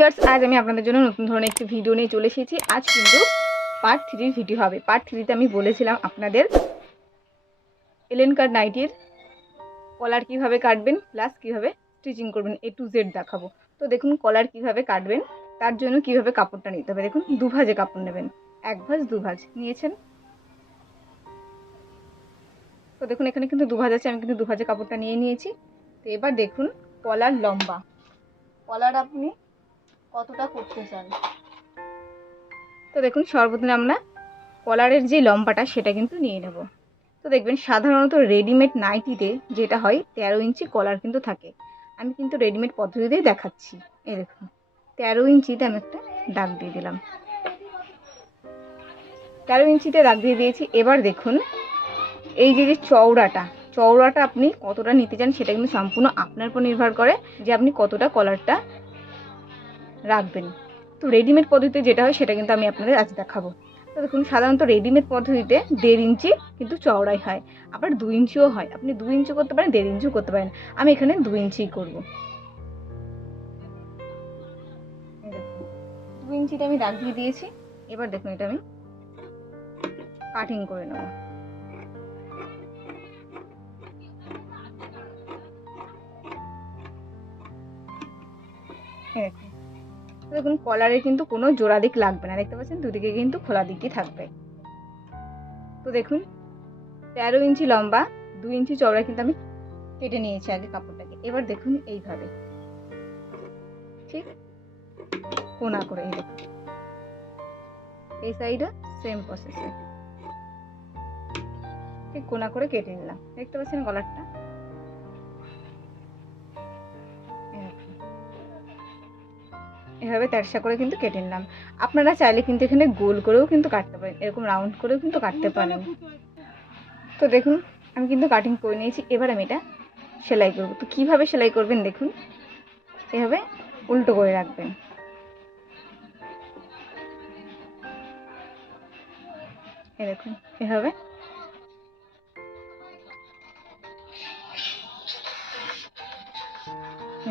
Viewers, আজ আমি আপনাদের জন্য নতুন ধরনের একটি ভিডিও নিয়ে চলে এসেছি। আজ কিন্তু পার্ট থ্রির ভিডিও হবে। পার্ট থ্রিতে আমি বলেছিলাম আপনাদের এলেন কার্ড নাইটির কলার কীভাবে কাটবেন প্লাস কীভাবে স্টিচিং করবেন এ টু জেড দেখাবো। তো দেখুন কলার কীভাবে কাটবেন, তার জন্য কীভাবে কাপড়টা নিতে হবে। দেখুন দু ভাজে কাপড় নেবেন। এক ভাজ, দু ভাঁজ। নিয়েছেন? তো দেখুন, এখানে কিন্তু দু ভাঁজ আছে, আমি কিন্তু দু ভাজে কাপড়টা নিয়ে নিয়েছি। তো এবার দেখুন কলার লম্বা। কলার আপনি কতটা করতে চান? তো দেখুন সর্বদিন আমরা কলারের যে লম্বাটা, সেটা কিন্তু নিয়ে নেব। তো দেখবেন, সাধারণত রেডিমেড নাইটিতে যেটা হয়, তেরো ইঞ্চি কলার কিন্তু থাকে। আমি কিন্তু রেডিমেড পদ্ধতিতেই দেখাচ্ছি। এই দেখুন, তেরো ইঞ্চিতে আমি একটা দাগ দিয়ে দিলাম। তেরো ইঞ্চিতে দাগ দিয়ে দিয়েছি। এবার দেখুন, এই যে যে চওড়াটা চওড়াটা আপনি কতটা নিতে চান, সেটা কিন্তু সম্পূর্ণ আপনার উপর নির্ভর করে যে আপনি কতটা কলারটা রাখবেন। তো রেডিমেড পদ্ধতিতে যেটা হয় সেটা কিন্তু আমি আপনাদের আজ দেখাবো। তো দেখুন, সাধারণত রেডিমেড পদ্ধতিতে দেড় ইঞ্চি কিন্তু চওড়াই হয়। আবার দু ইঞ্চিও হয়। আপনি দু ইঞ্চি করতে পারেন, দেড় ইঞ্চিও করতে পারেন। আমি এখানে দু ইঞ্চিই করব। দু ইঞ্চিটা আমি দাগ দিয়ে দিয়েছি। এবার দেখুন, এটা আমি কাটিং করে নেব। দেখুন দেখুন কলারে কিন্তু কোনো জোড়া দিক লাগবে না। দেখতে পাচ্ছেন? দুদিকে কিন্তু খোলা দিকই থাকবে। তো দেখুন, তেরো ইঞ্চি লম্বা দু ইঞ্চি চওড়া কিন্তু আমি কেটে নিয়েছি আগে কাপড়টাকে। এবার দেখুন এইভাবে। ঠিক কোনা করে এই দেখুন। এই সাইডে সেম প্রসেসে ঠিক কোনা করে কেটে নিলাম। দেখতে পাচ্ছেন কলারটা এভাবে তেরসা করে কিন্তু কেটে নিলাম। আপনারা চাইলে কিন্তু এখানে গোল করেও কিন্তু কাটতে পারেন এরকম রাউন্ড করেও কিন্তু কাটতে পারেন। তো দেখুন আমি কিন্তু কাটিং করে নিয়েছি এবার আমি এটা সেলাই করব। তো কীভাবে সেলাই করবেন দেখুন এভাবে উল্টো করে রাখবেন। এই দেখুন এভাবে।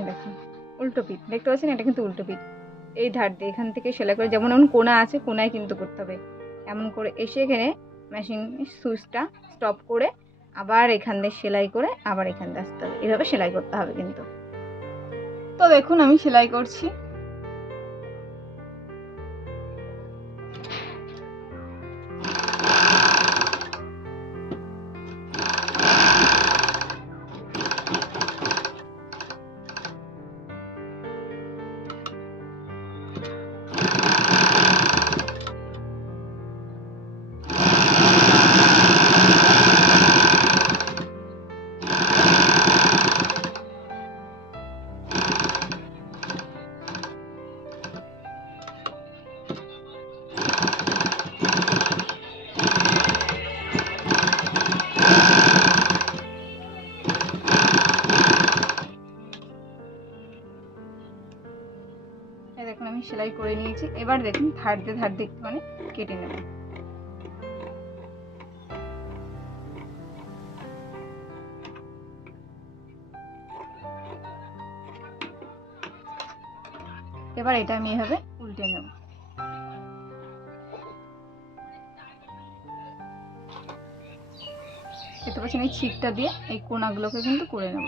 দেখুন উল্টো পিঠ দেখতে পাচ্ছেন? এটা কিন্তু উল্টো পিঠ। এই ধার দিয়ে এখান থেকে সেলাই করে, যেমন এমন কোনা আছে, কোনায় কিন্তু করতে হবে। এমন করে এসে এখানে মেশিন সুইচটা স্টপ করে আবার এখান দিয়ে সেলাই করে আবার এখান দিয়ে আসতে হবে। এভাবে সেলাই করতে হবে কিন্তু। তো দেখুন, আমি সেলাই করছি। আমি সেলাই করে নিয়েছি। এবার দেখুন, ধার দিয়ে ধার দিয়ে একটুখানি কেটে নেব। এবার এটা আমি এভাবে উল্টে নেব। দেখতে পাচ্ছেন এই ছিকটা দিয়ে এই কোনাগুলোকে কিন্তু করে নেব।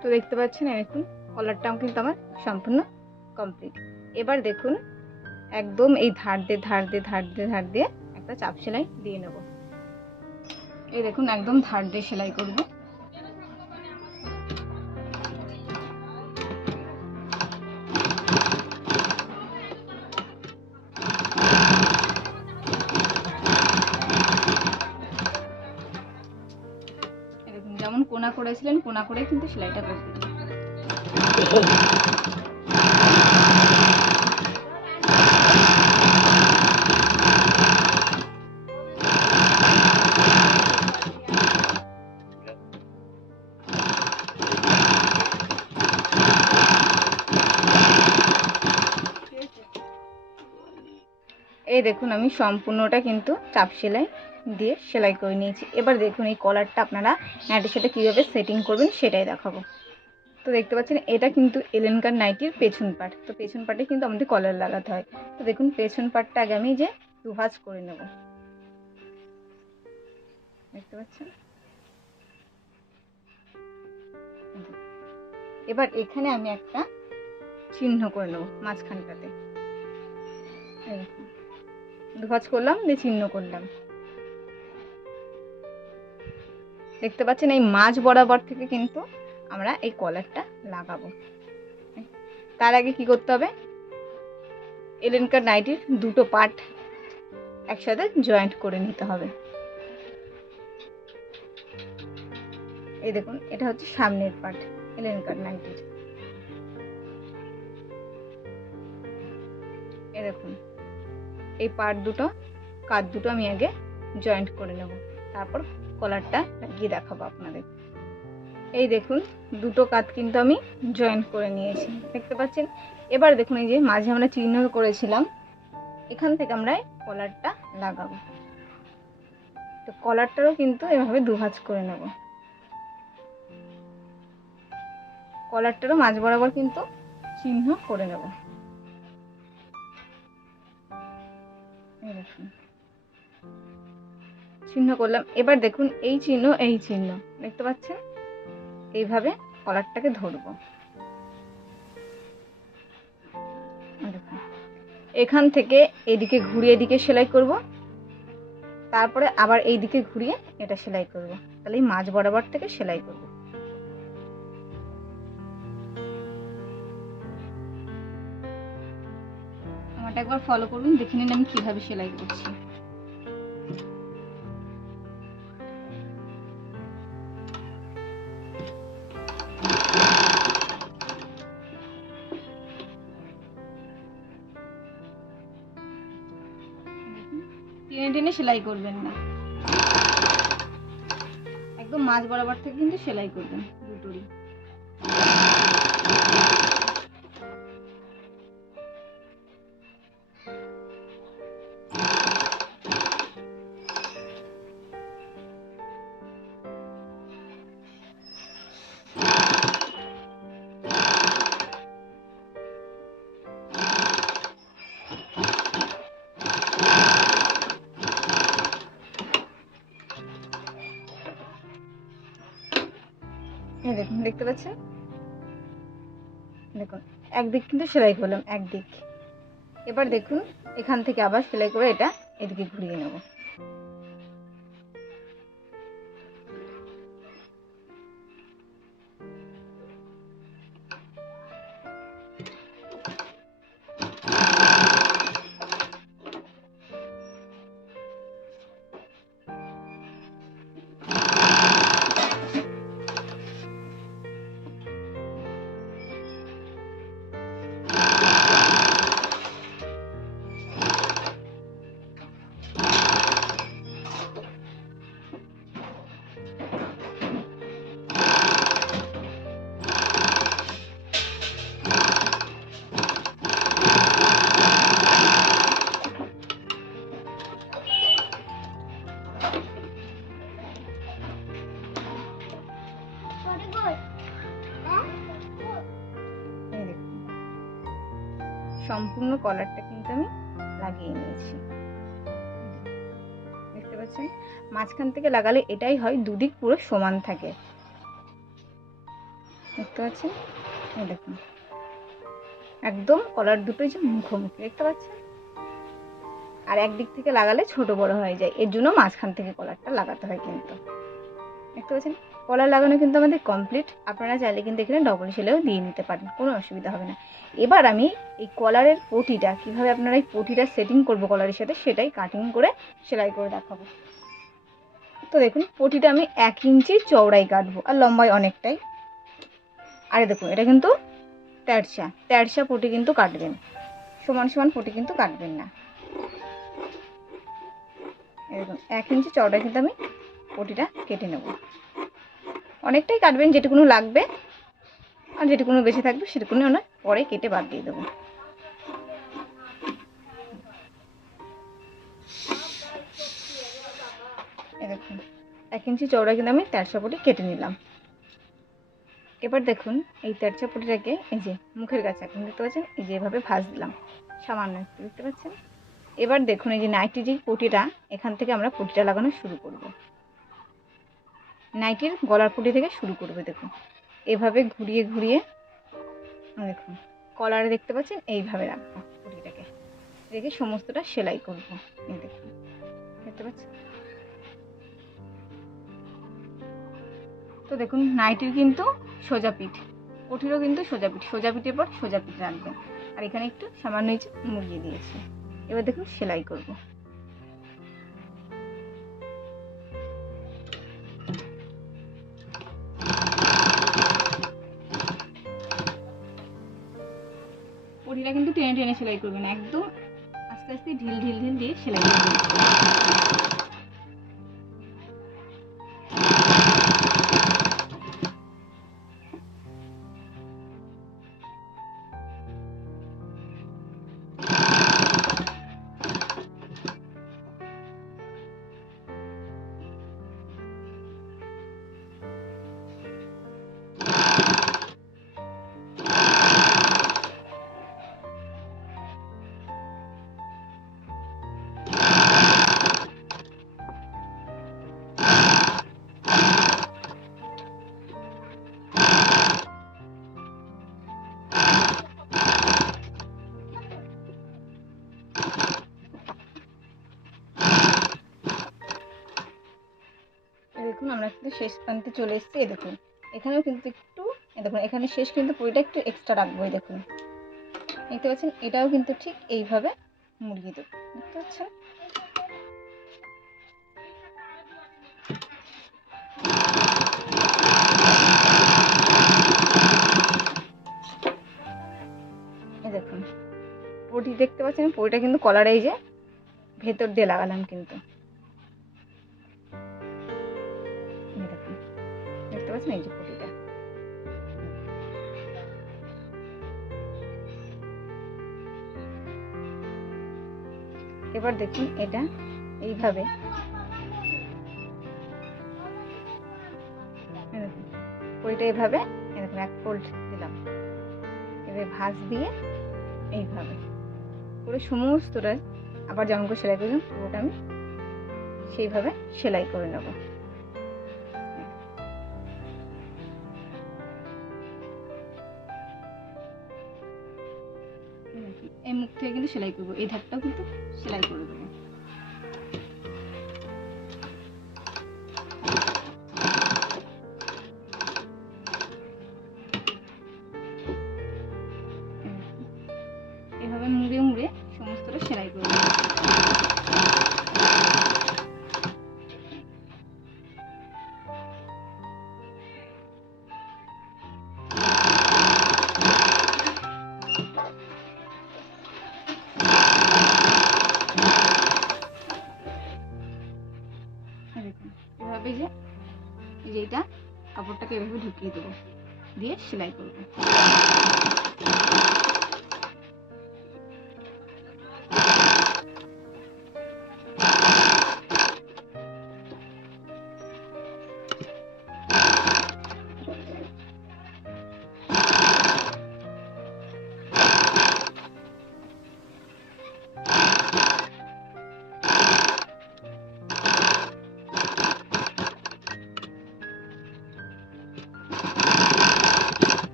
তো দেখতে পাচ্ছেন দেখুন কলারটাও কিন্তু আমার সম্পূর্ণ কমপ্লিট এবার দেখুন, একদম এই ধার দিয়ে ধার দিয়ে ধার দিয়ে ধার দিয়ে একটা চাপ সেলাই দিয়ে নেব। এই দেখুন, একদম ধার দিয়ে সেলাই করব। কোনা করেছিলেন কোনা করে কিন্তু সেলাইটা করবেন এই দেখুন আমি সম্পূর্ণটা কিন্তু চাপ সেলাই দিয়ে সেলাই করে নিয়েছি। এবার দেখুন এই কলারটা আপনারা নাইটির সাথে কীভাবে সেটিং করবেন সেটাই দেখাবো। তো দেখতে পাচ্ছেন, এটা কিন্তু এলেনকার নাইটির পেছন পার্ট তো পেছন পার্টে কিন্তু আমাদের কলার লাগাতে হয়। তো দেখুন, পেছন পার্টটা আগে আমি যে দুভাজ করে নেব। দেখতে পাচ্ছেন? এবার এখানে আমি একটা চিহ্ন করে নেব মাঝখানটাতে। দুভাজ করলাম, দিয়ে চিহ্ন করলাম। দেখতে পাচ্ছেন, এই মাঝ বরাবর থেকে কিন্তু আমরা এই কলারটা লাগাবো। তার আগে কি করতে হবে? এলেনকার নাইটির দুটো পার্ট একসাথে জয়েন্ট করে নিতে হবে। এই দেখুন, এটা হচ্ছে সামনের পার্ট, এলেনকার নাইটির। দেখুন, এই পার্ট দুটো, কাঁধ দুটো আমি আগে জয়েন্ট করে নেব। তারপর কলারটা লাগিয়ে দেখাবো আপনাদের। এই দেখুন, দুটো কাত কিন্তু আমি জয়েন করে নিয়েছি, দেখতে পাচ্ছেন? এবার দেখুন এই যে, মাঝে আমরা চিহ্ন করেছিলাম, এখান থেকে আমরা কলারটা লাগাবো। তো কলারটারও কিন্তু এভাবে দুভাজ করে নেব। কলারটারও মাঝ বরাবর কিন্তু চিহ্ন করে নেব। দেখুন। চিহ্ন করলাম। এবার দেখুন এই চিহ্ন এই চিহ্ন। দেখতে পাচ্ছেন? এইভাবে কলারটাকে ধরবো। এখান থেকে এদিকে ঘুরিয়ে এদিকে সেলাই করব। তারপরে আবার এই দিকে ঘুরিয়ে এটা সেলাই করব। তাহলে এই মাঝ বরাবর থেকে সেলাই করব। আমারটা একবার ফলো করুন, দেখে নিন আমি কীভাবে সেলাই করছি। টেনে টেনে সেলাই করবেন না। একদম মাঝ বরাবর থেকে কিন্তু সেলাই করবেন দুটোরই। দেখতে পাচ্ছেন? দেখুন, একদিক কিন্তু সেলাই করলাম, একদিক। এবার দেখুন, এখান থেকে আবার সেলাই করে এটা এদিকে ঘুরিয়ে নেব। সম্পূর্ণ কলারটা কিন্তু আমি লাগিয়ে নিয়েছি। দেখতে পাচ্ছেন? মাঝখান থেকে লাগালে এটাই হয়, দুদিক পুরো সমান থাকে। দেখতে পাচ্ছেন? এই দেখুন। একদম কলার দুটোই যে মুখোমুখি, দেখতে পাচ্ছেন? আর একদিক থেকে লাগালে ছোট বড় হয়ে যায়। এর জন্য মাঝখান থেকে কলারটা লাগাতে হয় কিন্তু। দেখতে পাচ্ছেন? কলার লাগানো কিন্তু আমাদের কমপ্লিট আপনারা চাইলে কিন্তু এখানে ডবল সেলেও দিয়ে নিতে পারেন, কোনো অসুবিধা হবে না। এবার আমি এই কলারের পটিটা, কীভাবে আপনারা এই পটিটা সেটিং করব কলারের সাথে, সেটাই কাটিং করে সেলাই করে দেখাবো। তো দেখুন, পটিটা আমি এক ইঞ্চি চওড়াই কাটবো, আর লম্বায় অনেকটাই। আরে দেখুন, এটা কিন্তু তেরসা তেরসা পটি কিন্তু কাটবেন, সমান সমান পটি কিন্তু কাটবেন না। এরকম এক ইঞ্চি চওড়া কিন্তু আমি পটিটা কেটে নেব। অনেকটাই কাটবেন যেটুকুনো লাগবে। আর যেটুকুনো বেশি থাকবে সেটুকুনি ওনার পরে কেটে বাদ দিয়ে দেবো। দেখুন, এক ইঞ্চি চওড়া কিন্তু আমি তেরচাপটি কেটে নিলাম। এবার দেখুন, এই তেরচাপটিটাকে এই যে মুখের কাছে এখন দেখতে পাচ্ছেন, এই যে এভাবে ভাজ দিলাম। সামান্য একটু, দেখতে পাচ্ছেন? এবার দেখুন, এই যে নাইটি যে পটিটা, এখান থেকে আমরা পটিটা লাগানো শুরু করব। নাইটির গলার পটি থেকে শুরু করবে, দেখুন। এভাবে ঘুরিয়ে ঘুরিয়ে দেখুন কলারে দেখতে পাচ্ছেন, এইভাবে রাখব পটিটাকে। রেখে সমস্তটা সেলাই করব। এই দেখুন, দেখতে পাচ্ছেন? তো দেখুন, নাইটির কিন্তু সোজা পিঠ, পটিরও কিন্তু সোজা পিঠ, সোজা পিঠের পর সোজা পিঠ রাখবেন। আর এখানে একটু সামান্য মুড়িয়ে দিয়েছি। এবার দেখুন, সেলাই করব। টেনে সেলাই করবেন একদম আস্তে আস্তে ঢিল ঢিল ঢিল দিয়ে সেলাই করবেন। কিন্তু শেষ প্রান্তে চলে এসেছি, এই দেখুন। এখানেও কিন্তু একটু দেখুন, এখানে শেষ কিন্তু পুরিটা একটু এক্সট্রা রাখব দেখুন। দেখতে পাচ্ছেন, এটাও কিন্তু ঠিক এইভাবে মুরগি দেবো। দেখতে পাচ্ছেন? দেখুন পটি দেখতে পাচ্ছেন পটিটা কিন্তু কলারে এই যে ভেতর দিয়ে লাগালাম কিন্তু। পাচ্ছেন এই যে এবার দেখুন এটা এইভাবে। পটিটা এইভাবে, এই এক ফোল্ড দিলাম। এবার ভাঁজ দিয়ে এইভাবে। পুরো সমস্তটা আবার যেমন করে সেলাই করলাম পুরোটা আমি সেইভাবে সেলাই করে নেব। এই মুখ থেকে কিন্তু সেলাই করব। এই ধারটাও কিন্তু সেলাই করে দেবো কাপড়টাকে এভাবে ঢুকিয়ে দেবো। দিয়ে সেলাই করব।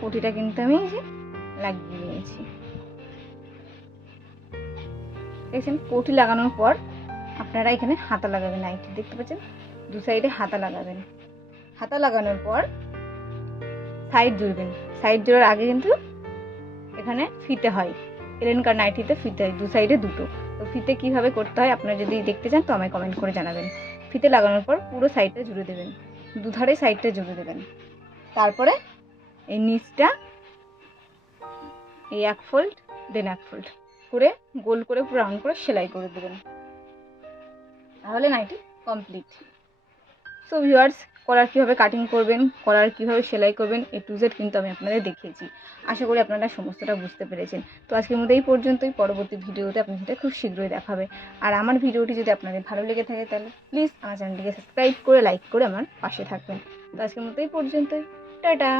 পটিটা কিন্তু আমি লাগিয়ে নিয়েছি। দেখছেন, পটি লাগানোর পর আপনারা এখানে হাতা লাগাবেন নাইটি দেখতে পাচ্ছেন? দু সাইডে হাতা লাগাবেন। হাতা লাগানোর পর সাইড জুড়বেন। সাইড জোড়ার আগে কিন্তু এখানে ফিতে হয়। এলেন কার নাইটিতে ফিতে হয়, দু সাইডে দুটো। তো ফিতে কীভাবে করতে হয় আপনারা যদি দেখতে চান, তো আমায় কমেন্ট করে জানাবেন। ফিতে লাগানোর পর পুরো সাইডটা জুড়ে দেবেন। দুধারে সাইডটা জুড়ে দেবেন। তারপরে এই নিচটা, এই এক ফোল্ড দেন এক ফোল্ড করে গোল করে রাউন্ড করে সেলাই করে দেবেন। তাহলে nightie complete so viewers collar কীভাবে কাটিং করবেন কলার কীভাবে সেলাই করবেন এ টু জেড কিন্তু আমি আপনাদের দেখিয়েছি। আশা করি আপনারা সমস্তটা বুঝতে পেরেছেন। তো আজকের মধ্যে এই পর্যন্তই। পরবর্তী ভিডিওতে আপনার সাথে খুব শীঘ্রই দেখাবে আর আমার ভিডিওটি যদি আপনাদের ভালো লেগে থাকে, তাহলে প্লিজ আমার চ্যানেলটিকে সাবস্ক্রাইব করে লাইক করে আমার পাশে থাকবেন। তো আজকের মতো এই পর্যন্তই। টাটা!